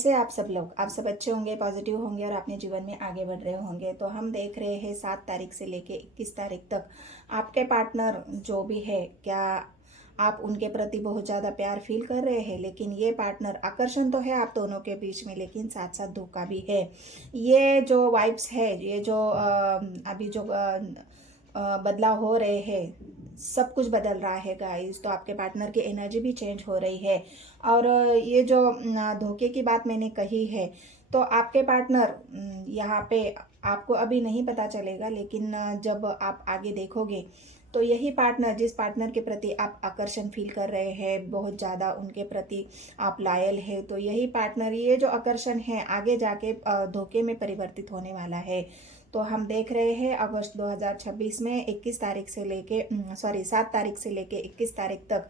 कैसे आप सब लोग, आप सब अच्छे होंगे, पॉजिटिव होंगे और अपने जीवन में आगे बढ़ रहे होंगे। तो हम देख रहे हैं 7 तारीख से लेके 21 तारीख तक आपके पार्टनर जो भी है, क्या आप उनके प्रति बहुत ज़्यादा प्यार फील कर रहे हैं। लेकिन ये पार्टनर, आकर्षण तो है आप दोनों के बीच में, लेकिन साथ साथ धोखा भी है। ये जो वाइब्स है, ये जो अभी जो बदलाव हो रहे हैं, सब कुछ बदल रहा है गाइस। तो आपके पार्टनर की एनर्जी भी चेंज हो रही है। और ये जो धोखे की बात मैंने कही है, तो आपके पार्टनर यहाँ पे आपको अभी नहीं पता चलेगा, लेकिन जब आप आगे देखोगे तो यही पार्टनर, जिस पार्टनर के प्रति आप आकर्षण फील कर रहे हैं, बहुत ज़्यादा उनके प्रति आप लायल है, तो यही पार्टनर, ये जो आकर्षण है आगे जाके धोखे में परिवर्तित होने वाला है। तो हम देख रहे हैं अगस्त 2026 में 21 तारीख से लेके 7 तारीख से लेके 21 तारीख तक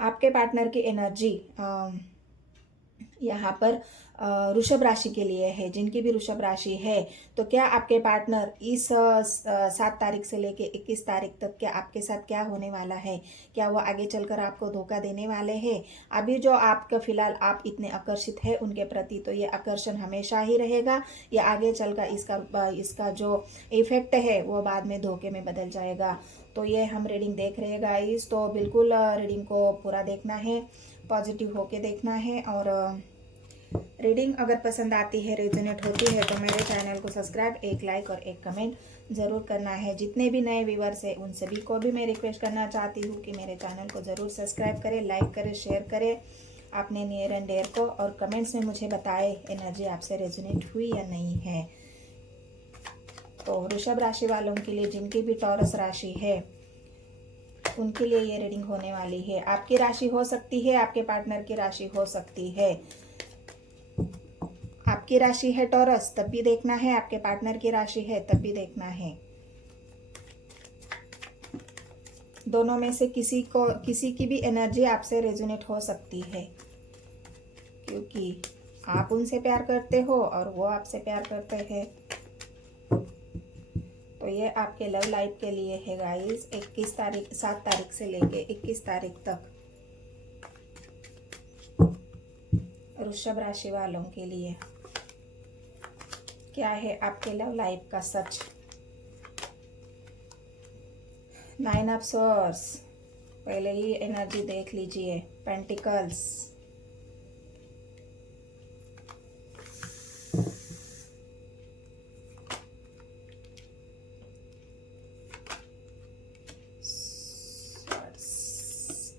आपके पार्टनर की एनर्जी यहाँ पर वृषभ राशि के लिए है। जिनकी भी वृषभ राशि है, तो क्या आपके पार्टनर इस 7 तारीख से लेके 21 तारीख तक क्या आपके साथ क्या होने वाला है? क्या वो आगे चलकर आपको धोखा देने वाले हैं? अभी जो आपका फिलहाल आप इतने आकर्षित है उनके प्रति, तो ये आकर्षण हमेशा ही रहेगा, या आगे चलकर इसका जो इफेक्ट है वो बाद में धोखे में बदल जाएगा? तो ये हम रीडिंग देख रहे हैं गाइस। तो बिल्कुल रीडिंग को पूरा देखना है, पॉजिटिव होके देखना है। और रीडिंग अगर पसंद आती है, रेजोनेट होती है, तो मेरे चैनल को सब्सक्राइब, एक लाइक और एक कमेंट ज़रूर करना है। जितने भी नए व्यूवर्स हैं उन सभी को भी मैं रिक्वेस्ट करना चाहती हूँ कि मेरे चैनल को ज़रूर सब्सक्राइब करें, लाइक करें, शेयर करें अपने नियर एंड डियर को, और कमेंट्स में मुझे बताएं एनर्जी आपसे रेजोनेट हुई या नहीं है। तो वृषभ राशि वालों के लिए, जिनकी भी टॉरस राशि है, उनके लिए ये रीडिंग होने वाली है। आपकी राशि हो सकती है, आपके पार्टनर की राशि हो सकती है। आपकी राशि है टॉरस, तब भी देखना है, आपके पार्टनर की राशि है तब भी देखना है। दोनों में से किसी की भी एनर्जी आपसे रेजोनेट हो सकती है, क्योंकि आप उनसे प्यार करते हो और वो आपसे प्यार करते हैं। तो ये आपके लव लाइफ के लिए है गाइस। 7 तारीख से लेके 21 तारीख तक वृषभ राशि वालों के लिए क्या है आपके लव लाइफ का सच? 9 ऑफ सोर्स, पहले ही एनर्जी देख लीजिए। पेंटिकल्स,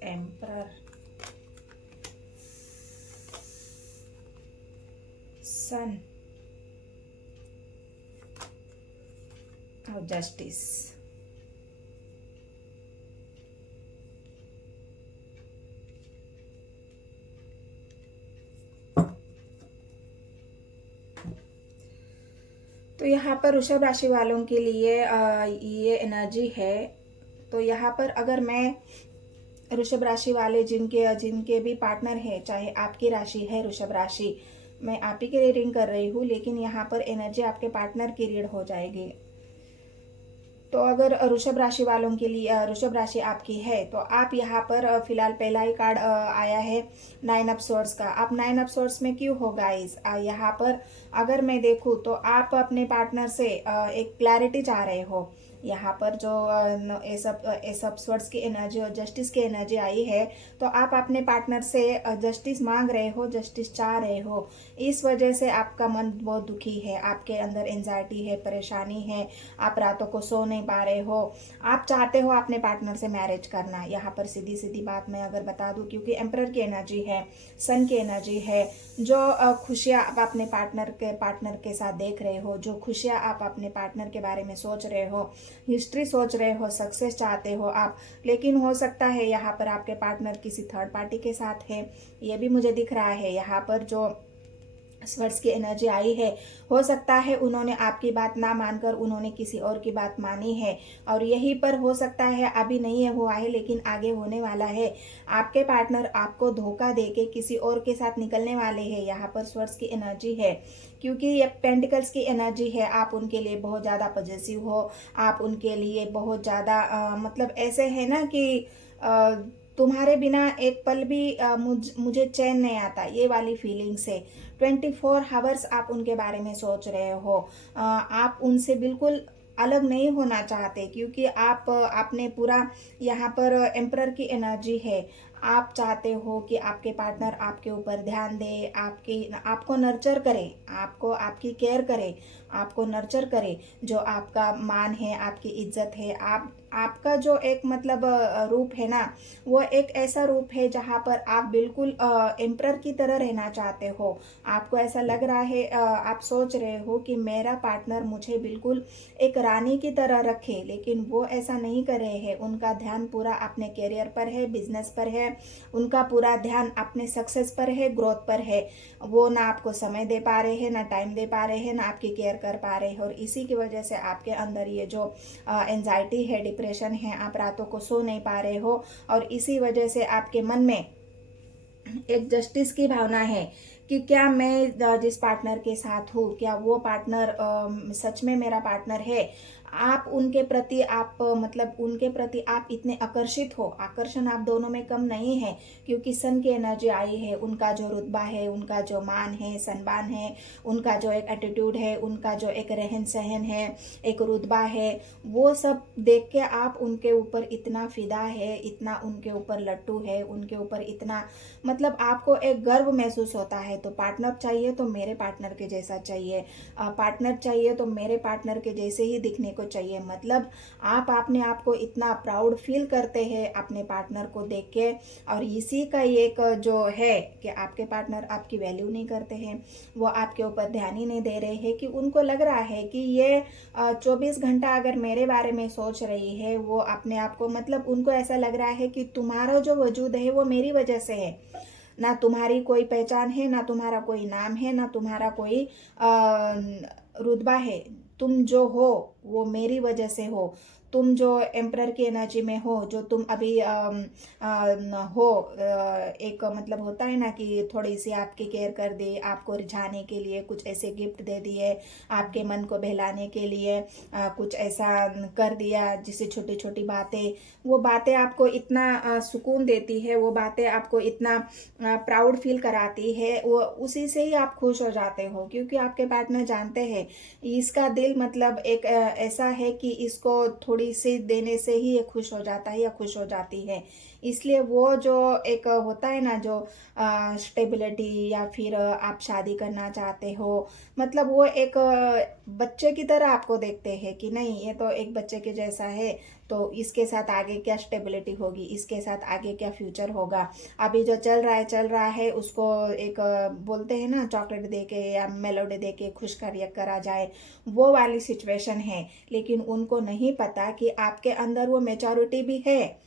एम्परर, सन और जस्टिस। तो यहाँ पर वृषभ राशि वालों के लिए ये एनर्जी है। तो यहाँ पर अगर मैं वृषभ राशि वाले जिनके भी पार्टनर है, चाहे आपकी राशि है वृषभ राशि, मैं आप ही के लिए रीडिंग कर रही हूँ, लेकिन यहाँ पर एनर्जी आपके पार्टनर की रीड हो जाएगी। तो अगर वृषभ राशि वालों के लिए वृषभ राशि आपकी है, तो आप यहाँ पर फिलहाल पहला ही कार्ड आया है 9 ऑफ सोर्स का। आप 9 ऑफ सोर्स में क्यों हो गाइस? यहाँ पर अगर मैं देखूँ तो आप अपने पार्टनर से एक क्लैरिटी चाह रहे हो। यहाँ पर जो एस ऑफ सोर्स की एनर्जी और जस्टिस की एनर्जी आई है, तो आप अपने पार्टनर से जस्टिस मांग रहे हो, जस्टिस चाह रहे हो। इस वजह से आपका मन बहुत दुखी है, आपके अंदर एंजाइटी है, परेशानी है, आप रातों को सो नहीं पा रहे हो। आप चाहते हो अपने पार्टनर से मैरिज करना। यहाँ पर सीधी सीधी बात मैं अगर बता दूं, क्योंकि एम्परर की एनर्जी है, सन की एनर्जी है। जो खुशियाँ आप अपने पार्टनर के साथ देख रहे हो, जो खुशियाँ आप अपने पार्टनर के बारे में सोच रहे हो, हिस्ट्री सोच रहे हो, सक्सेस चाहते हो आप, लेकिन हो सकता है यहाँ पर आपके पार्टनर किसी थर्ड पार्टी के साथ है, ये भी मुझे दिख रहा है। यहाँ पर जो स्वर्ड्स की एनर्जी आई है, हो सकता है उन्होंने आपकी बात ना मानकर उन्होंने किसी और की बात मानी है, और यहीं पर हो सकता है अभी नहीं हुआ है लेकिन आगे होने वाला है। आपके पार्टनर आपको धोखा देके किसी और के साथ निकलने वाले हैं। यहाँ पर स्वर्ड्स की एनर्जी है, क्योंकि ये पेंटिकल्स की एनर्जी है। आप उनके लिए बहुत ज़्यादा पॉजिटिव हो, आप उनके लिए बहुत ज़्यादा मतलब ऐसे है ना कि तुम्हारे बिना एक पल भी मुझे चैन नहीं आता, ये वाली फीलिंग्स है। 24 आवर्स आप उनके बारे में सोच रहे हो। आप उनसे बिल्कुल अलग नहीं होना चाहते, क्योंकि आपने पूरा यहाँ पर एम्परर की एनर्जी है। आप चाहते हो कि आपके पार्टनर आपके ऊपर ध्यान दे, आपको नर्चर करे, आपको आपकी केयर करे, आपको नर्चर करे। जो आपका मान है, आपकी इज्जत है, आपका जो एक मतलब रूप है ना, वो एक ऐसा रूप है जहाँ पर आप बिल्कुल एम्परर की तरह रहना चाहते हो। आपको ऐसा लग रहा है, आप सोच रहे हो कि मेरा पार्टनर मुझे बिल्कुल एक रानी की तरह रखे, लेकिन वो ऐसा नहीं कर रहे हैं। उनका ध्यान पूरा अपने करियर पर है, बिजनेस पर है, उनका पूरा ध्यान अपने सक्सेस पर है, ग्रोथ पर है। वो ना आपको समय दे पा रहे हैं, ना टाइम दे पा रहे हैं, ना आपकी केयर कर पा रहे हैं। और इसी की वजह से आपके अंदर ये जो एंजाइटी है, डिप्रेशन है, आप रातों को सो नहीं पा रहे हो। और इसी वजह से आपके मन में एक जस्टिस की भावना है कि क्या मैं जिस पार्टनर के साथ हूँ, क्या वो पार्टनर सच में मेरा पार्टनर है। आप उनके प्रति मतलब उनके प्रति आप इतने आकर्षित हो, आकर्षण आप दोनों में कम नहीं है, क्योंकि सन की एनर्जी आई है। उनका जो रुतबा है, उनका जो मान है, सम्मान है, उनका जो एक एटीट्यूड है, उनका जो एक रहन सहन है, एक रुतबा है, वो सब देख के आप उनके ऊपर इतना फिदा है, इतना उनके ऊपर लट्टू है, उनके ऊपर इतना मतलब आपको एक गर्व महसूस होता है। तो पार्टनर चाहिए तो मेरे पार्टनर के जैसा चाहिए, पार्टनर चाहिए तो मेरे पार्टनर के जैसे ही दिखने को चाहिए। मतलब आप अपने आप को इतना प्राउड फील करते हैं अपने पार्टनर को देख के। और इसी का एक जो है कि आपके पार्टनर आपकी वैल्यू नहीं करते हैं, वो आपके ऊपर ध्यान ही नहीं दे रहे हैं, कि उनको लग रहा है कि ये 24 घंटा अगर मेरे बारे में सोच रही है, वो अपने आप को मतलब उनको ऐसा लग रहा है कि तुम्हारा जो वजूद है वो मेरी वजह से है। ना तुम्हारी कोई पहचान है, ना तुम्हारा कोई नाम है, ना तुम्हारा कोई रुतबा है। तुम जो हो वो मेरी वजह से हो। तुम जो एम्परर की एनर्जी में हो, जो तुम अभी हो, एक मतलब होता है ना कि थोड़ी सी आपकी केयर कर दी, आपको रिझाने के लिए कुछ ऐसे गिफ्ट दे दिए, आपके मन को बहलाने के लिए कुछ ऐसा कर दिया, जिससे छोटी छोटी बातें, वो बातें आपको इतना सुकून देती है, वो बातें आपको इतना प्राउड फील कराती है, वो उसी से ही आप खुश हो जाते हो। क्योंकि आपके पार्टनर जानते हैं इसका दिल मतलब एक ऐसा है कि इसको थोड़ी सी देने से ही ये खुश हो जाता है या खुश हो जाती है। इसलिए वो जो एक होता है ना, जो स्टेबिलिटी, या फिर आप शादी करना चाहते हो, मतलब वो एक बच्चे की तरह आपको देखते हैं कि नहीं, ये तो एक बच्चे के जैसा है, तो इसके साथ आगे क्या स्टेबिलिटी होगी, इसके साथ आगे क्या फ्यूचर होगा। अभी जो चल रहा है उसको एक बोलते हैं ना, चॉकलेट दे के या मेलोडी दे के खुश करा जाए, वो वाली सिचुएशन है। लेकिन उनको नहीं पता कि आपके अंदर वो मेच्योरिटी भी है,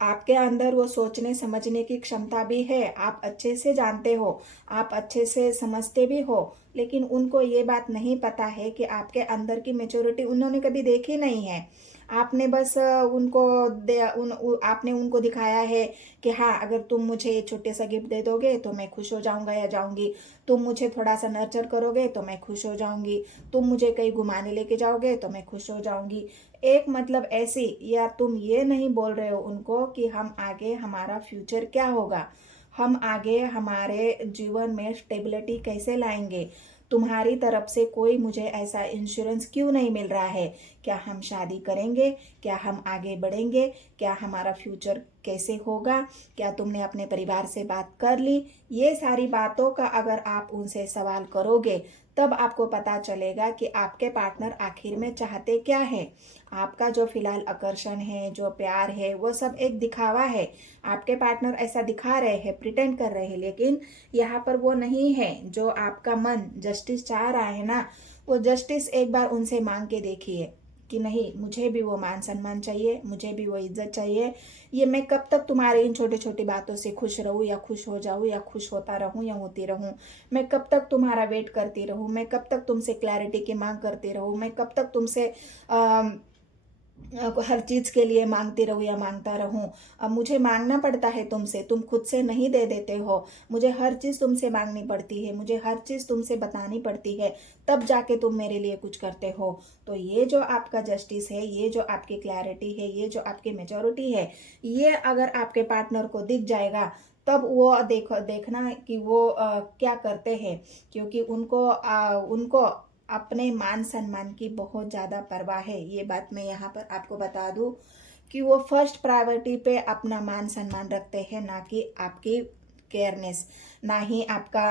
आपके अंदर वो सोचने समझने की क्षमता भी है, आप अच्छे से जानते हो, आप अच्छे से समझते भी हो। लेकिन उनको ये बात नहीं पता है कि आपके अंदर की मेच्योरिटी उन्होंने कभी देखी नहीं है। आपने बस आपने उनको दिखाया है कि हाँ, अगर तुम मुझे छोटे सा गिफ्ट दे दोगे तो मैं खुश हो जाऊंगा या जाऊंगी, तुम मुझे थोड़ा सा नर्चर करोगे तो मैं खुश हो जाऊंगी, तुम मुझे कहीं घुमाने लेके जाओगे तो मैं खुश हो जाऊंगी। एक मतलब ऐसी, या तुम ये नहीं बोल रहे हो उनको कि हम आगे हमारा फ्यूचर क्या होगा, हम आगे हमारे जीवन में स्टेबिलिटी कैसे लाएंगे, तुम्हारी तरफ से कोई मुझे ऐसा इंश्योरेंस क्यों नहीं मिल रहा है, क्या हम शादी करेंगे, क्या हम आगे बढ़ेंगे, क्या हमारा फ्यूचर कैसे होगा, क्या तुमने अपने परिवार से बात कर ली। ये सारी बातों का अगर आप उनसे सवाल करोगे, तब आपको पता चलेगा कि आपके पार्टनर आखिर में चाहते क्या है। आपका जो फिलहाल आकर्षण है, जो प्यार है, वो सब एक दिखावा है। आपके पार्टनर ऐसा दिखा रहे हैं, प्रिटेंड कर रहे हैं, लेकिन यहाँ पर वो नहीं है। जो आपका मन जस्टिस चाह रहा है ना, वो जस्टिस एक बार उनसे मांग के देखिए कि नहीं, मुझे भी वो मान सम्मान चाहिए, मुझे भी वो इज्जत चाहिए। ये मैं कब तक तुम्हारे इन छोटी छोटी बातों से खुश रहूं, या खुश हो जाऊं, या खुश होता रहूं, या होती रहूं। मैं कब तक तुम्हारा वेट करती रहूं, मैं कब तक तुमसे क्लैरिटी की मांग करती रहूं, मैं कब तक तुमसे हर चीज के लिए मांगती रहूं या मांगता रहूं। अब मुझे मांगना पड़ता है तुमसे, तुम खुद से नहीं दे देते हो। मुझे हर चीज तुमसे मांगनी पड़ती है, मुझे हर चीज तुमसे बतानी पड़ती है, तब जाके तुम मेरे लिए कुछ करते हो। तो ये जो आपका जस्टिस है, ये जो आपकी क्लैरिटी है, ये जो आपकी मेच्योरिटी है, ये अगर आपके पार्टनर को दिख जाएगा, तब वो देखना कि वो क्या करते हैं, क्योंकि उनको अपने मान सम्मान की बहुत ज़्यादा परवाह है। ये बात मैं यहाँ पर आपको बता दूँ कि वो फर्स्ट प्रायोरिटी पे अपना मान सम्मान रखते हैं, ना कि आपकी केयरनेस, ना ही आपका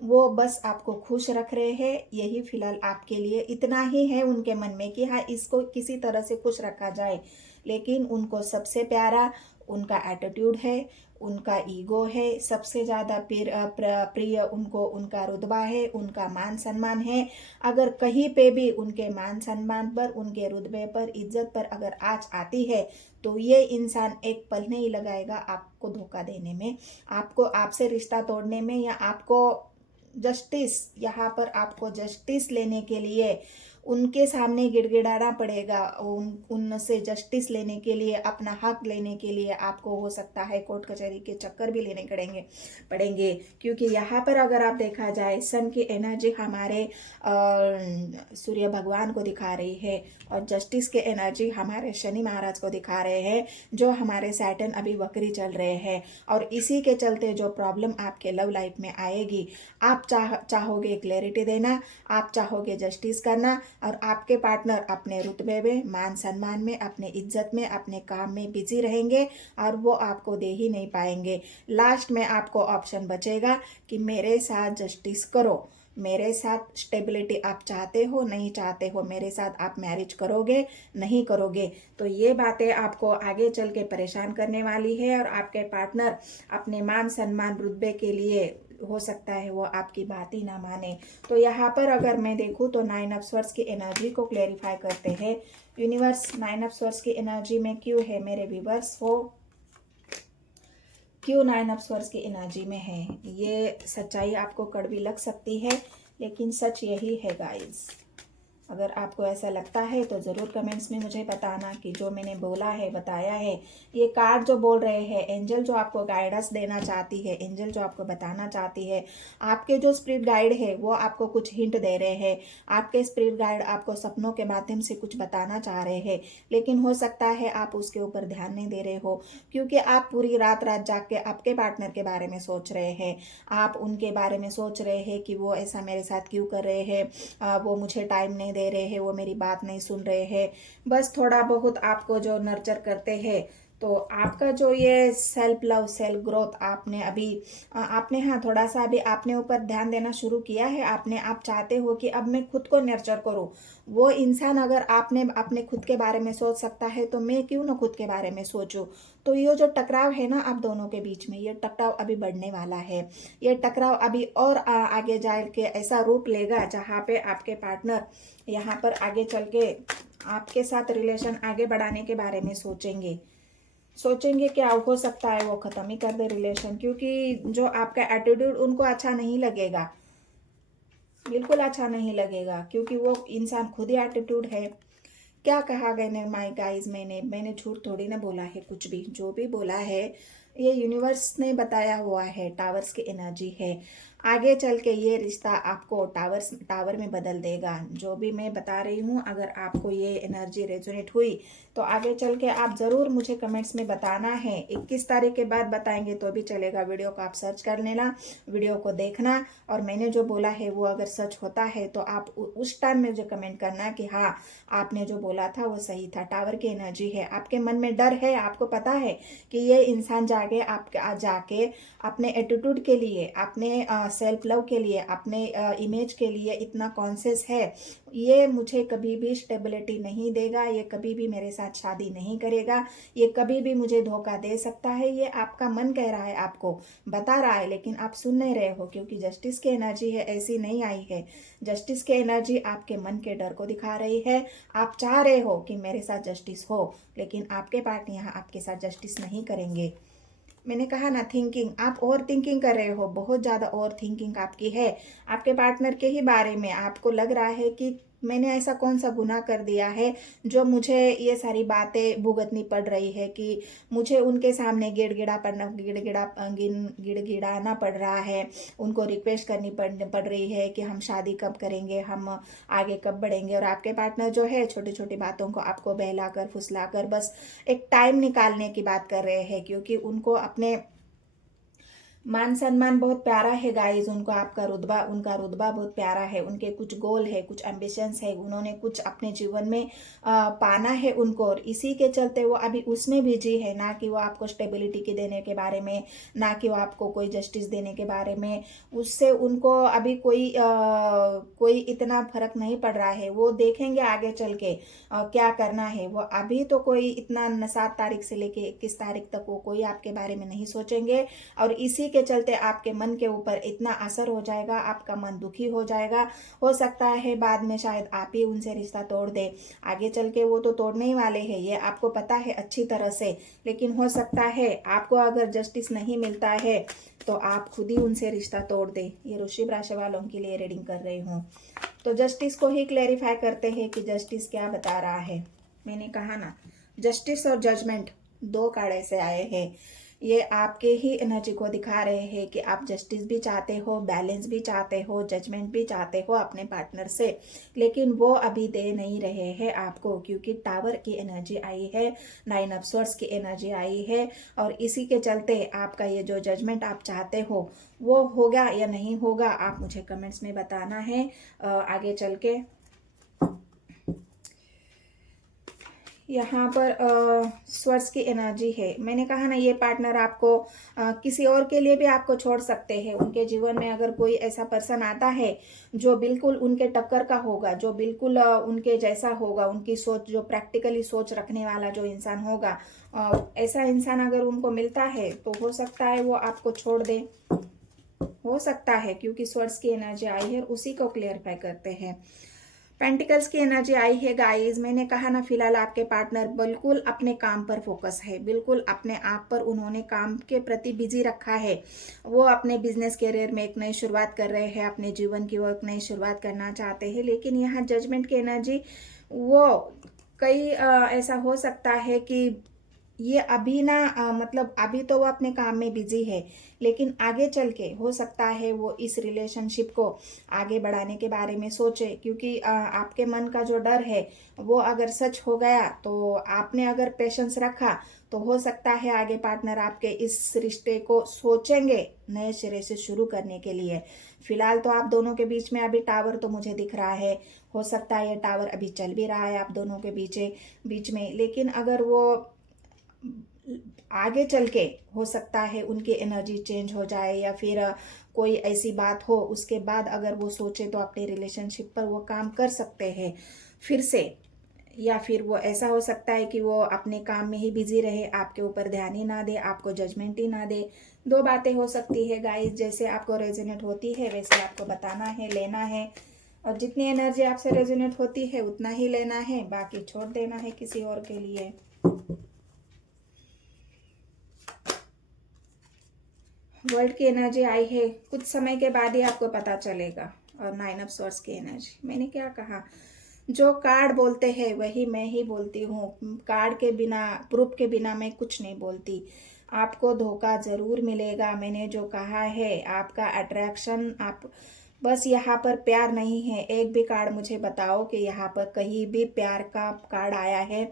वो बस आपको खुश रख रहे हैं। यही फिलहाल आपके लिए इतना ही है उनके मन में कि हाँ, इसको किसी तरह से खुश रखा जाए। लेकिन उनको सबसे प्यारा उनका एटीट्यूड है, उनका ईगो है, सबसे ज़्यादा प्रिय उनको उनका रुतबा है, उनका मान सम्मान है। अगर कहीं पे भी उनके मान सम्मान पर, उनके रुतबे पर, इज्जत पर अगर आँच आती है, तो ये इंसान एक पल नहीं लगाएगा आपको धोखा देने में, आपको आपसे रिश्ता तोड़ने में, या आपको जस्टिस, यहाँ पर आपको जस्टिस लेने के लिए उनके सामने गिड़गिड़ाना पड़ेगा। उनसे जस्टिस लेने के लिए, अपना हक लेने के लिए आपको हो सकता है कोर्ट कचहरी के चक्कर भी लेने पड़ेंगे, क्योंकि यहाँ पर अगर आप देखा जाए, सन की एनर्जी हमारे सूर्य भगवान को दिखा रही है, और जस्टिस के एनर्जी हमारे शनि महाराज को दिखा रहे हैं, जो हमारे सैटर्न अभी वक्री चल रहे हैं। और इसी के चलते जो प्रॉब्लम आपके लव लाइफ में आएगी, आप चाहोगे क्लैरिटी देना, आप चाहोगे जस्टिस करना, और आपके पार्टनर अपने रुतबे में, मान सम्मान में, अपने इज्जत में, अपने काम में बिजी रहेंगे, और वो आपको दे ही नहीं पाएंगे। लास्ट में आपको ऑप्शन बचेगा कि मेरे साथ जस्टिस करो, मेरे साथ स्टेबिलिटी आप चाहते हो, नहीं चाहते हो, मेरे साथ आप मैरिज करोगे, नहीं करोगे। तो ये बातें आपको आगे चल के परेशान करने वाली है, और आपके पार्टनर अपने मान सम्मान रुतबे के लिए हो सकता है वो आपकी बात ही ना माने। तो यहाँ पर अगर मैं देखूँ तो 9 ऑफ स्वर्ड्स की एनर्जी को क्लेरिफाई करते हैं यूनिवर्स। 9 ऑफ स्वर्ड्स की एनर्जी में क्यों है मेरे व्यूअर्स, वो क्यों 9 ऑफ स्वर्ड्स की एनर्जी में है। ये सच्चाई आपको कड़वी लग सकती है, लेकिन सच यही है गाइस। अगर आपको ऐसा लगता है तो ज़रूर कमेंट्स में मुझे बताना कि जो मैंने बोला है, बताया है, ये कार्ड जो बोल रहे हैं, एंजल जो आपको गाइडेंस देना चाहती है, एंजल जो आपको बताना चाहती है, आपके जो स्पिरिट गाइड है वो आपको कुछ हिंट दे रहे हैं। आपके स्पिरिट गाइड आपको सपनों के माध्यम से कुछ बताना चाह रहे हैं, लेकिन हो सकता है आप उसके ऊपर ध्यान नहीं दे रहे हो, क्योंकि आप पूरी रात जाग के आपके पार्टनर के बारे में सोच रहे हैं। आप उनके बारे में सोच रहे हैं कि वो ऐसा मेरे साथ क्यों कर रहे हैं, वो मुझे टाइम नहीं दे रहे हैं, वो मेरी बात नहीं सुन रहे हैं। बस थोड़ा बहुत आपको जो नर्चर करते हैं, तो आपका जो ये सेल्फ लव, सेल्फ ग्रोथ आपने हाँ थोड़ा सा अभी आपने ऊपर ध्यान देना शुरू किया है। आप चाहते हो कि अब मैं खुद को नर्चर करूँ। वो इंसान अगर आपने अपने खुद के बारे में सोच सकता है, तो मैं क्यों ना खुद के बारे में सोचूं। तो ये जो टकराव है ना आप दोनों के बीच में, ये टकराव अभी बढ़ने वाला है। ये टकराव अभी और आगे जा के ऐसा रूप लेगा जहाँ पे आपके पार्टनर यहाँ पर आगे चल के आपके साथ रिलेशन आगे बढ़ाने के बारे में सोचेंगे क्या हो सकता है वो ख़त्म ही कर दे रिलेशन, क्योंकि जो आपका एटीट्यूड उनको अच्छा नहीं लगेगा, बिल्कुल अच्छा नहीं लगेगा, क्योंकि वो इंसान खुद ही एटीट्यूड है। क्या कहा गया ने माय गाइस, मैंने झूठ थोड़ी ना बोला है। कुछ भी जो भी बोला है ये यूनिवर्स ने बताया हुआ है। टावर्स की एनर्जी है, आगे चल के ये रिश्ता आपको टावर में बदल देगा। जो भी मैं बता रही हूँ, अगर आपको ये एनर्जी रेजोनेट हुई तो आगे चल के आप ज़रूर मुझे कमेंट्स में बताना है। 21 तारीख के बाद बताएंगे तो भी चलेगा। वीडियो को आप सर्च कर लेना, वीडियो को देखना, और मैंने जो बोला है वो अगर सच होता है तो आप उस टाइम में मुझे कमेंट करना कि हाँ आपने जो बोला था वो सही था। टावर की एनर्जी है, आपके मन में डर है, आपको पता है कि ये इंसान जाके अपने एटीट्यूड के लिए, अपने सेल्फ लव के लिए, अपने इमेज के लिए इतना कॉन्शियस है, ये मुझे कभी भी स्टेबिलिटी नहीं देगा, ये कभी भी मेरे साथ शादी नहीं करेगा, ये कभी भी मुझे धोखा दे सकता है। ये आपका मन कह रहा है, आपको बता रहा है, लेकिन आप सुन नहीं रहे हो, क्योंकि जस्टिस की एनर्जी है, ऐसी नहीं आई है। जस्टिस की एनर्जी आपके मन के डर को दिखा रही है। आप चाह रहे हो कि मेरे साथ जस्टिस हो, लेकिन आपके पार्टनर यहाँ आपके साथ जस्टिस नहीं करेंगे। मैंने कहा ना, थिंकिंग, आप ओवर थिंकिंग कर रहे हो, बहुत ज़्यादा ओवर थिंकिंग आपकी है। आपके पार्टनर के ही बारे में आपको लग रहा है कि मैंने ऐसा कौन सा गुनाह कर दिया है जो मुझे ये सारी बातें भुगतनी पड़ रही है, कि मुझे उनके सामने गिड़गिड़ाना पड़ रहा है, उनको रिक्वेस्ट करनी पड़ रही है कि हम शादी कब करेंगे, हम आगे कब बढ़ेंगे। और आपके पार्टनर जो है छोटी छोटी बातों को आपको बहलाकर फुसलाकर बस एक टाइम निकालने की बात कर रहे हैं, क्योंकि उनको अपने मान सम्मान बहुत प्यारा है गाइज, उनको उनका रुतबा बहुत प्यारा है, उनके कुछ गोल है, कुछ एम्बिशंस है, उन्होंने कुछ अपने जीवन में पाना है उनको, और इसी के चलते वो अभी उसमें बिजी है। ना कि वो आपको स्टेबिलिटी के देने के बारे में, ना कि वो आपको कोई जस्टिस देने के बारे में, उससे उनको अभी कोई इतना फर्क नहीं पड़ रहा है। वो देखेंगे आगे चल के क्या करना है। वो अभी तो कोई इतना 7 तारीख से लेके 21 तारीख तक वो कोई आपके बारे में नहीं सोचेंगे, और इसी के चलते आपके मन के ऊपर इतना असर हो जाएगा, आपका मन दुखी हो जाएगा। हो सकता है बाद में शायद आप ही उनसे रिश्ता तोड़ दे। आगे चल के वो तो तोड़ने ही वाले हैं, ये आपको पता है अच्छी तरह से। लेकिन हो सकता है आपको अगर जस्टिस नहीं मिलता है तो आप खुद ही उनसे रिश्ता तोड़ दे। ये वृश्चिक राशि वालों के लिए रीडिंग कर रही हूँ। तो जस्टिस को ही क्लेरिफाई करते हैं कि जस्टिस क्या बता रहा है। मैंने कहा ना, जस्टिस और जजमेंट 2 कार्ड ऐसे आए हैं। ये आपके ही एनर्जी को दिखा रहे हैं कि आप जस्टिस भी चाहते हो, बैलेंस भी चाहते हो, जजमेंट भी चाहते हो अपने पार्टनर से, लेकिन वो अभी दे नहीं रहे हैं आपको, क्योंकि टावर की एनर्जी आई है, 9 ऑफ स्वॉर्ड्स की एनर्जी आई है। और इसी के चलते आपका ये जो जजमेंट आप चाहते हो वो होगा या नहीं होगा, आप मुझे कमेंट्स में बताना है आगे चल के। यहाँ पर स्वर्स की एनर्जी है। मैंने कहा ना, ये पार्टनर आपको किसी और के लिए भी आपको छोड़ सकते हैं। उनके जीवन में अगर कोई ऐसा पर्सन आता है जो बिल्कुल उनके टक्कर का होगा, जो बिल्कुल उनके जैसा होगा, उनकी सोच, जो प्रैक्टिकली सोच रखने वाला जो इंसान होगा, ऐसा इंसान अगर उनको मिलता है तो हो सकता है वो आपको छोड़ दे, हो सकता है, क्योंकि स्वर्स की एनर्जी आई है। उसी को क्लियरफाई करते हैं। पेंटिकल्स की एनर्जी आई है गाइस। मैंने कहा ना, फिलहाल आपके पार्टनर बिल्कुल अपने काम पर फोकस है, बिल्कुल अपने आप पर उन्होंने काम के प्रति बिजी रखा है। वो अपने बिजनेस करियर में एक नई शुरुआत कर रहे हैं, अपने जीवन की वो एक नई शुरुआत करना चाहते हैं। लेकिन यहाँ जजमेंट की एनर्जी, वो कई ऐसा हो सकता है कि ये अभी ना मतलब अभी तो वो अपने काम में बिजी है, लेकिन आगे चल के हो सकता है वो इस रिलेशनशिप को आगे बढ़ाने के बारे में सोचे, क्योंकि आपके मन का जो डर है वो अगर सच हो गया, तो आपने अगर पेशेंस रखा, तो हो सकता है आगे पार्टनर आपके इस रिश्ते को सोचेंगे नए सिरे से शुरू करने के लिए। फिलहाल तो आप दोनों के बीच में अभी टावर तो मुझे दिख रहा है, हो सकता है ये टावर अभी चल भी रहा है आप दोनों के बीच में, लेकिन अगर वो आगे चल के हो सकता है उनकी एनर्जी चेंज हो जाए, या फिर कोई ऐसी बात हो, उसके बाद अगर वो सोचे तो अपने रिलेशनशिप पर वो काम कर सकते हैं फिर से। या फिर वो ऐसा हो सकता है कि वो अपने काम में ही बिजी रहे, आपके ऊपर ध्यान ही ना दे, आपको जजमेंट ही ना दे। 2 बातें हो सकती है गाइस, जैसे आपको रेजोनेट होती है वैसे आपको बताना है, लेना है, और जितनी एनर्जी आपसे रेजोनेट होती है उतना ही लेना है, बाकी छोड़ देना है किसी और के लिए। वर्ल्ड की एनर्जी आई है, कुछ समय के बाद ही आपको पता चलेगा। और 9 ऑफ स्वॉर्ड्स की एनर्जी, मैंने क्या कहा, जो कार्ड बोलते हैं वही मैं ही बोलती हूँ। कार्ड के बिना, प्रूफ के बिना मैं कुछ नहीं बोलती। आपको धोखा जरूर मिलेगा। मैंने जो कहा है, आपका अट्रैक्शन, आप बस यहाँ पर प्यार नहीं है। एक भी कार्ड मुझे बताओ कि यहाँ पर कहीं भी प्यार का कार्ड आया है,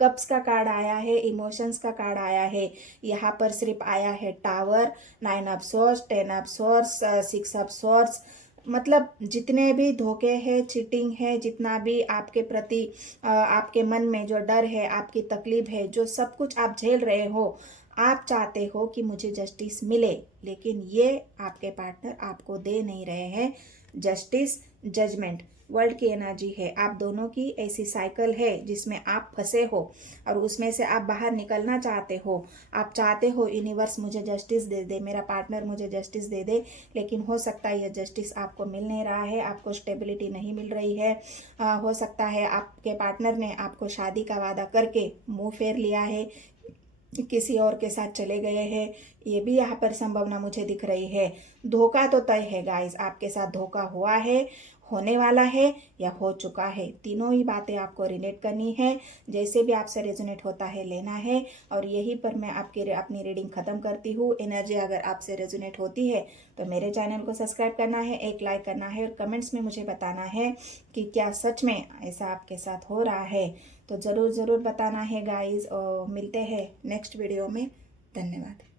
कप्स का कार्ड आया है, इमोशंस का कार्ड आया है। यहाँ पर सिर्फ आया है tower, 9 of swords, 10 of swords, 6 of swords. मतलब जितने भी धोखे हैं, चीटिंग है, जितना भी आपके प्रति आपके मन में जो डर है, आपकी तकलीफ है, जो सब कुछ आप झेल रहे हो, आप चाहते हो कि मुझे जस्टिस मिले, लेकिन ये आपके पार्टनर आपको दे नहीं रहे हैं जस्टिस, जजमेंट। वर्ल्ड की एनर्जी है, आप दोनों की ऐसी साइकिल है जिसमें आप फंसे हो और उसमें से आप बाहर निकलना चाहते हो। आप चाहते हो यूनिवर्स मुझे जस्टिस दे दे, मेरा पार्टनर मुझे जस्टिस दे दे, लेकिन हो सकता है ये जस्टिस आपको मिल नहीं रहा है, आपको स्टेबिलिटी नहीं मिल रही है। हो सकता है आपके पार्टनर ने आपको शादी का वादा करके मुंह फेर लिया है, किसी और के साथ चले गए हैं, ये भी यहाँ पर संभावना मुझे दिख रही है। धोखा तो तय है गाइस, आपके साथ धोखा हुआ है, होने वाला है या हो चुका है। तीनों ही बातें आपको रिलेट करनी है। जैसे भी आपसे रेजोनेट होता है लेना है। और यहीं पर मैं अपनी रीडिंग ख़त्म करती हूँ। एनर्जी अगर आपसे रेजोनेट होती है तो मेरे चैनल को सब्सक्राइब करना है, एक लाइक करना है और कमेंट्स में मुझे बताना है कि क्या सच में ऐसा आपके साथ हो रहा है। तो ज़रूर बताना है गाइस। और मिलते हैं नेक्स्ट वीडियो में। धन्यवाद।